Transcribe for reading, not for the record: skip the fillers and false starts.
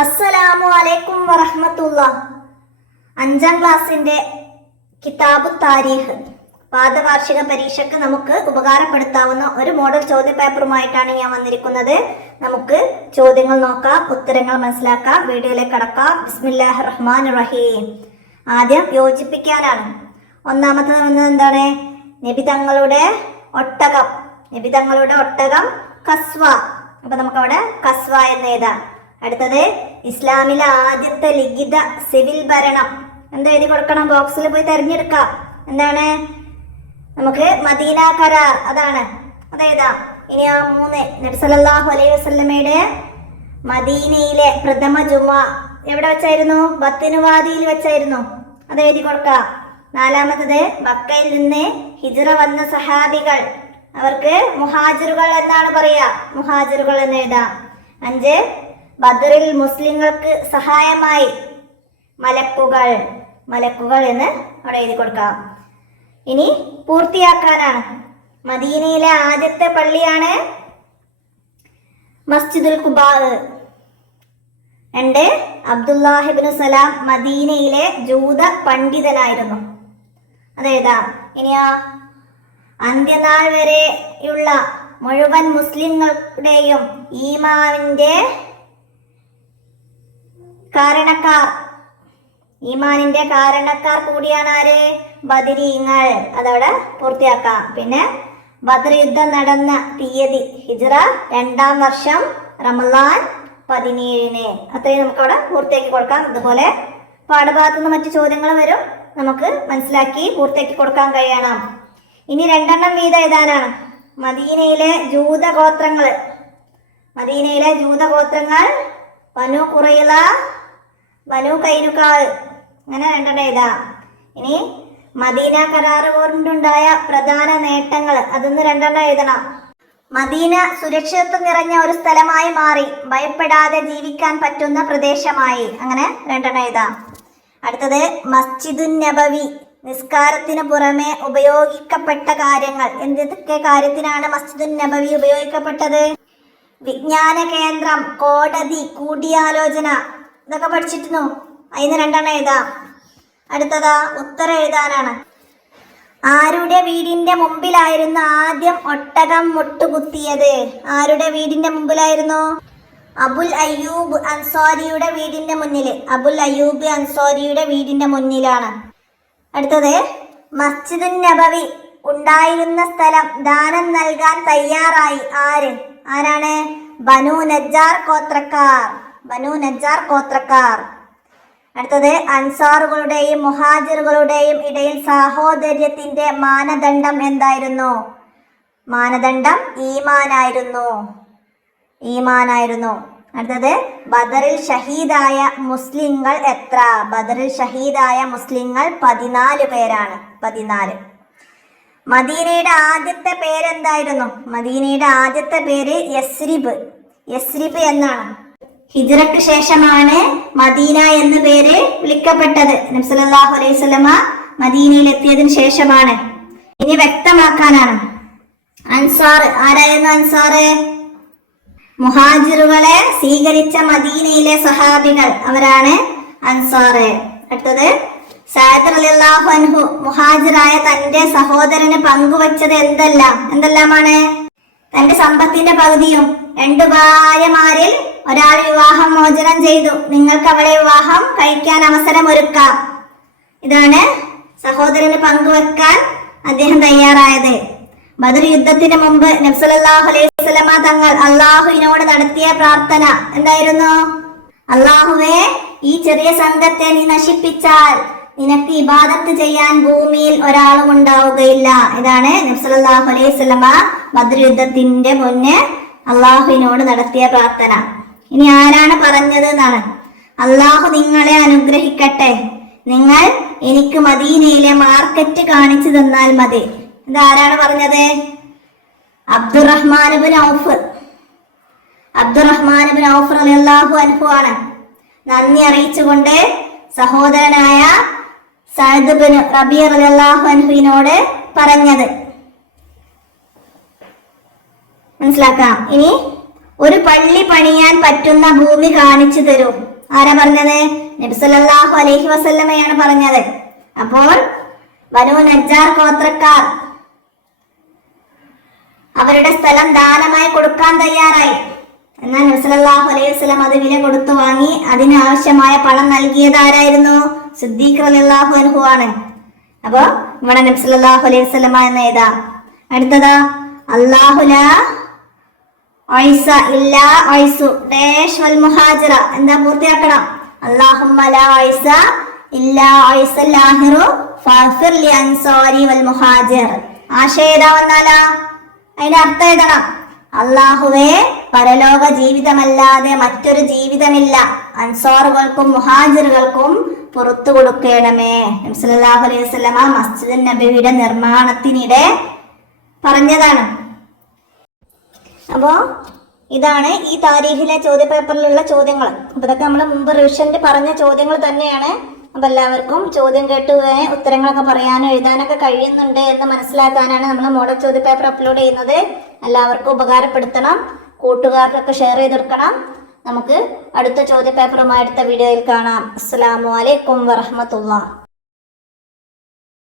അസ്സലാമു അലൈക്കും വറഹ്മത്തുള്ളാഹ്. 5ാം ക്ലാസ്സിന്റെ കിതാബു താരീഖ് പാദവാർഷിക പരീക്ഷയ്ക്ക് നമുക്ക് ഉപകാരപ്പെടുത്താവുന്ന ഒരു മോഡൽ ചോദ്യ പേപ്പറുമായിട്ടാണ് ഞാൻ വന്നിരിക്കുന്നത്. നമുക്ക് ചോദ്യങ്ങൾ നോക്കാം, ഉത്തരങ്ങൾ മനസ്സിലാക്കാം, വീഡിയോയിലേക്ക് കടക്കാം. ബിസ്മില്ലാഹിർ റഹ്മാനിർ റഹീം. ആദ്യം യോജിപ്പിക്കാനാണ്. ഒന്നാമത്തെ എന്താണ്? നബി തങ്ങളുടെ ഒട്ടകം കസ്വ. അപ്പൊ നമുക്ക് അവിടെ കസ്വ എന്ന് എഴുതാം. അടുത്തത് ഇസ്ലാമിലെ ആദ്യത്തെ ലിഖിത സിവിൽ ഭരണം. എന്താ എഴുതി കൊടുക്കണം? ബോക്സിൽ പോയി തെരഞ്ഞെടുക്കാം. എന്താണ്? നമുക്ക് മദീന കരാർ, അതാണ്, അതെഴുതാം. ഇനി ആ 3 നബി സല്ലല്ലാഹു അലൈഹി വസല്ലമയുടെ മദീനയിലെ പ്രഥമ ജുമ എവിടെ വെച്ചായിരുന്നു? ബത്നുവാദിയിൽ വെച്ചായിരുന്നു, അത് എഴുതി കൊടുക്കാം. 4ാമത്തത് മക്കയിൽ നിന്ന് ഹിജ്റ വന്ന സഹാബികൾ, അവർക്ക് മുഹാജിറുകൾ എന്നാണ് പറയാ, മുഹാജിറുകൾ എന്ന് എഴുതാം. 5 ബദറിൽ മുസ്ലിങ്ങൾക്ക് സഹായമായി മലക്കുകൾ എന്ന് അവിടെ എഴുതി കൊടുക്കാം. ഇനി പൂർത്തിയാക്കാനാണ്. മദീനയിലെ ആദ്യത്തെ പള്ളിയാണ് മസ്ജിദുൽ ഖുബാ. 2 അബ്ദുല്ലാഹിബ്നു സലാം മദീനയിലെ ജൂത പണ്ഡിതനായിരുന്നു, അതെഴുതാം. ഇനിയോ അന്ത്യനാൾ വരെയുള്ള മുഴുവൻ മുസ്ലിങ്ങളുടെയും ഈമാനിന്റെ കാരണക്കാർ കൂടിയാണ് ആര്? ബദരീങ്ങൾ. അതവിടെ പൂർത്തിയാക്കാം. പിന്നെ ബദർ യുദ്ധം നടന്ന തീയതി ഹിജ്റ 2ാം വർഷം റമളാൻ 17. അത്രയും നമുക്ക് അവിടെ പൂർത്തിയാക്കി കൊടുക്കാം. അതുപോലെ പാഠഭാഗത്തു നിന്ന് മറ്റു ചോദ്യങ്ങൾ വരും, നമുക്ക് മനസ്സിലാക്കി പൂർത്തിയാക്കി കൊടുക്കാൻ കഴിയണം. ഇനി 2 വീതം എഴുതാനാണ്. മദീനയിലെ ജൂതഗോത്രങ്ങൾ ബനു ഖുറൈള, ബനു കൈനുകാ, അങ്ങനെ 2 എഴുതാം. ഇനി മദീന കരാർ കൊണ്ടുണ്ടായ പ്രധാന നേട്ടങ്ങൾ, അതൊന്ന് 2 എഴുതണം. മദീന സുരക്ഷിതത്വം നിറഞ്ഞ ഒരു സ്ഥലമായി മാറി, ഭയപ്പെടാതെ ജീവിക്കാൻ പറ്റുന്ന പ്രദേശമായി, അങ്ങനെ 2 എഴുതാം. അടുത്തത് മസ്ജിദുൻ നബവി, നിസ്കാരത്തിന് പുറമെ ഉപയോഗിക്കപ്പെട്ട കാര്യങ്ങൾ. എന്തൊക്കെ കാര്യത്തിനാണ് മസ്ജിദുൻ നബവി ഉപയോഗിക്കപ്പെട്ടത്? വിജ്ഞാന കേന്ദ്രം, കോടതി, കൂടിയാലോചന, ഇതൊക്കെ പഠിച്ചിരുന്നു. അതിന് 2 എഴുതാം. അടുത്തതാ ഉത്തരം എഴുതാനാണ്. ആരുടെ വീടിന്റെ മുമ്പിലായിരുന്നു ആദ്യം ഒട്ടകം മുട്ടുകുത്തിയത്? ആരുടെ വീടിന്റെ മുമ്പിലായിരുന്നു? അബുൽ അയ്യൂബ് അൻസാരിയുടെ വീടിന്റെ മുന്നിൽ. അബുൽ അയ്യൂബ് അൻസാരിയുടെ വീടിന്റെ മുന്നിലാണ്. അടുത്തത് മസ്ജിദുൻ നബവി ഉണ്ടായിരുന്ന സ്ഥലം ദാനം നൽകാൻ തയ്യാറായി ആരാണ്? ബനു നജ്ജാർ ഗോത്രക്കാർ. അടുത്തത് അൻസാറുകളുടെയും മുഹാജിറുകളുടെയും ഇടയിൽ സാഹോദര്യത്തിന്റെ മാനദണ്ഡം എന്തായിരുന്നു? മാനദണ്ഡം ഈമാനായിരുന്നു. അടുത്തത് ബദറിൽ ഷഹീദായ മുസ്ലിങ്ങൾ എത്ര? ബദറിൽ ഷഹീദായ മുസ്ലിങ്ങൾ 14 പേരാണ്. 14. മദീനയുടെ ആദ്യത്തെ പേരെന്തായിരുന്നു? മദീനയുടെ ആദ്യത്തെ പേര് യസ്രിബ് എന്നാണ്. ഹിജ്റയ്ക്ക് ശേഷമാണ് മദീന എന്ന പേര് വിളിക്കപ്പെട്ടത്. നബി സല്ലല്ലാഹു അലൈഹി വസല്ലമ മദീനയിൽ എത്തിയതിനു ശേഷമാണ്. ഇനി വ്യക്തമാക്കാനാണ്. അൻസാർ ആരായിരുന്നു? അൻസാർ മുഹാജിറുകളെ സ്വീകരിച്ച മദീനയിലെ സഹാബികൾ, അവരാണ് അൻസാർ. അടുത്തത് സഅദ് റളിയല്ലാഹു അൻഹു മുഹാജിറായ തന്റെ സഹോദരന് പങ്കുവച്ചത് എന്തെല്ലാമാണ്? തന്റെ സമ്പത്തിന്റെ പകുതിയും 2 ഭാര്യമാരിൽ ഒരാൾ വിവാഹം മോചനം ചെയ്തു, നിങ്ങൾക്ക് അവളെ വിവാഹം കഴിക്കാൻ അവസരം ഒരുക്കാം. ഇതാണ് സഹോദരന് പങ്കുവെക്കാൻ അദ്ദേഹം തയ്യാറായത്. ബദർ യുദ്ധത്തിന് മുമ്പ് നബി സല്ലല്ലാഹു അലൈഹി വസല്ലമ തങ്ങൾ അല്ലാഹുവിനോട് നടത്തിയ പ്രാർത്ഥന എന്തായിരുന്നു? അല്ലാഹുവേ, ഈ ചെറിയ സംഘത്തെ നീ നശിപ്പിച്ചാൽ നിനക്ക് ഇബാദത്ത് ചെയ്യാൻ ഭൂമിയിൽ ഒരാളും ഉണ്ടാവുകയില്ല. ഇതാണ് നബി സല്ലല്ലാഹു അലൈഹി വസല്ലമ ബദർ യുദ്ധത്തിന്റെ മുന്നേ അല്ലാഹുവിനോട് നടത്തിയ പ്രാർത്ഥന. ഇനി ആരാണ് പറഞ്ഞത് എന്നാണ്? അല്ലാഹു നിങ്ങളെ അനുഗ്രഹിക്കട്ടെ, നിങ്ങൾ എനിക്ക് മദീനയിലെ മാർക്കറ്റ് കാണിച്ചു തന്നാൽ മതി. ഇതാരാണ് പറഞ്ഞത്? അബ്ദുറഹ്മാൻ ഇബ്നു ഔഫ് റളിയല്ലാഹു അൻഹു ആണ്. നന്ദി അറിയിച്ചുകൊണ്ട് സഹോദരനായ സഅദ് ഇബ്നു റബീഅ റളിയല്ലാഹു അൻഹുവിനോട് പറഞ്ഞത് മനസ്സിലാക്കാം. ഇനി ഒരു പള്ളി പണിയാൻ പറ്റുന്ന ഭൂമി കാണിച്ചു തരൂ. ആരാ പറഞ്ഞത്? നബി സല്ലല്ലാഹു അലൈഹി വസല്ലമയാണ് പറഞ്ഞത്. അപ്പോൾ ബനൂ നജ്ജാർ ഗോത്രക്കാർ അവരുടെ സ്ഥലം ദാനമായി കൊടുക്കാൻ തയ്യാറായി. എന്നാൽ നബി സല്ലല്ലാഹു അലൈഹി വസല്ലം അത് വില കൊടുത്തു വാങ്ങി. അതിനാവശ്യമായ പണം നൽകിയത് ആരായിരുന്നു? സിദ്ദീഖ് റളിയല്ലാഹു അൻഹു ആണ്. അപ്പൊ ഇവിടെ നബി സല്ലല്ലാഹു അലൈഹി വസല്ലമ എന്ന് എഴുതാ. അടുത്തതാ അല്ലാഹു ലാ ഐസ ഇല്ലാ ഐസു ഡാഷ് വൽ മുഹാജിറ. എന്താ പൂർത്തിയാക്കണം? അല്ലാഹുമ്മ ലാ ഐസ ഇല്ലാ ഐസൽ ആഹിറു ഫഗ്ഫിർ ലി അൻസാരി വൽ മുഹാജിർ. ആശയം ഏതാ വന്നാലാ അതിന്റെ അർത്ഥം എഴുതണം. അല്ലാഹുവേ, പരലോക ജീവിതമല്ലാതെ മറ്റൊരു ജീവിതമില്ല, അൻസാറുകൾക്കും മുഹാജിറുകൾക്കും പുറത്തു കൊടുക്കണമേ. നബി സല്ലല്ലാഹു അലൈഹി വസല്ലമ മസ്ജിദ് നബവിയുടെ നിർമ്മാണത്തിനിടെ പറഞ്ഞതാണ്. അപ്പോ ഇതാണ് ഈ താരീഖിലെ ചോദ്യപേപ്പറിലുള്ള ചോദ്യങ്ങൾ. അപ്പൊ ഇതൊക്കെ നമ്മൾ മുമ്പ് റിവിഷനിൽ പറഞ്ഞ ചോദ്യങ്ങൾ തന്നെയാണ്. അപ്പൊ എല്ലാവർക്കും ചോദ്യം കേട്ട് ഉത്തരങ്ങളൊക്കെ പറയാനും എഴുതാനൊക്കെ കഴിയുന്നുണ്ട് എന്ന് മനസ്സിലാക്കാനാണ് നമ്മൾ മോഡൽ ചോദ്യപേപ്പർ അപ്ലോഡ് ചെയ്യുന്നത്. എല്ലാവർക്കും ഉപകാരപ്പെടുത്തണം, കൂട്ടുകാർക്കൊക്കെ ഷെയർ ചെയ്തെടുക്കണം. നമുക്ക് അടുത്ത ചോദ്യപേപ്പറുമായി അടുത്ത വീഡിയോയിൽ കാണാം. അസ്സലാമു അലൈക്കും വറഹ്മത്തുള്ളാഹി.